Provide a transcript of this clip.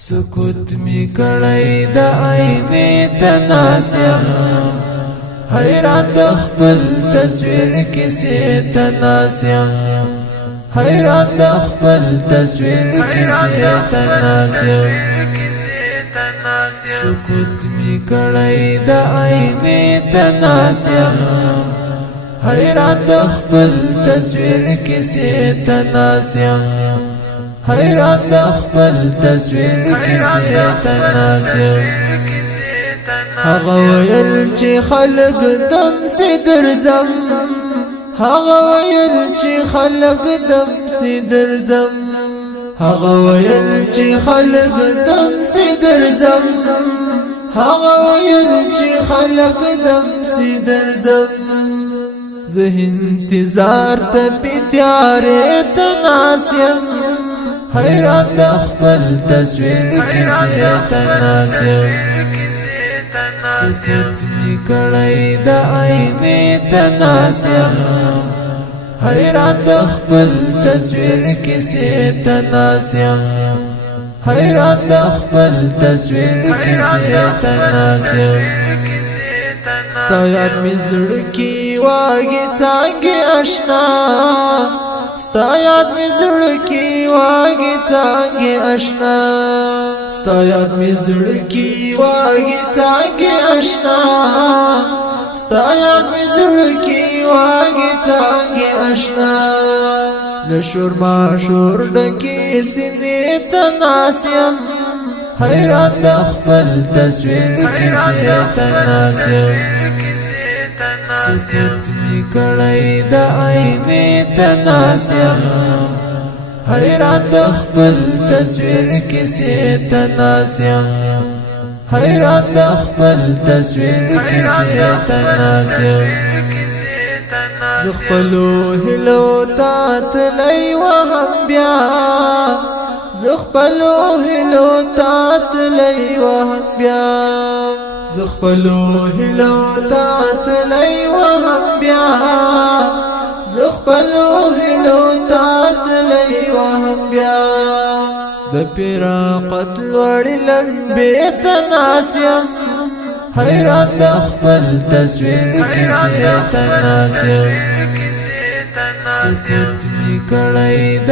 سکوت می کړی د آینې تناسم حیران د خپل تصویر کیسې تناسم حیران د خپل تصویر کیسې تناسم سکوت می کړی د آینې تناسم حیران د خپل تصویر کیسې تناسم حیران د خپل تصویر کیسې تناسم هغه ویل چې خلق دم سي درځم هغه ویل چې خلق دم سي درځم هغه ویل چې خلق دم سي درځم هغه ویل چې خلق دم سي درځم زه انتظار ته پیتیارې تناسم حیران د خپل تصویر کیسې تناسم سکوت می کړی د آینې تناسم حیران د خپل تصویر کیسې تناسم حیران د خپل تصویر کیسې تناسم ستا یاد می زړه کې واګي څنګه آشنا ستا یاد می زړه کې واګي څنګه آشنا ستا یاد می زړه کې واګي څنګه آشنا ستا یاد می زړه کې واګي څنګه آشنا لشور ما شور ډکې سینې تناسم حیران د خپل تصویر کیسې تناسم سکوت می کړی د آینې تناسم حیران د خپل تصویر کیسې تناسم حیران د خپل تصویر کیسې تناسم زه خپلو هیلو ته تللی وهم بیا زه خپلو هیلو ته تللی وهم بیا زه خپلو هیلو ته تللی وهم بیا زه خپلو هیلو ته تللی وهم بیا د فراقت لوړې لمبې تناسم حیران د خپل تصویر کیسې تناسم سکوت می کړی د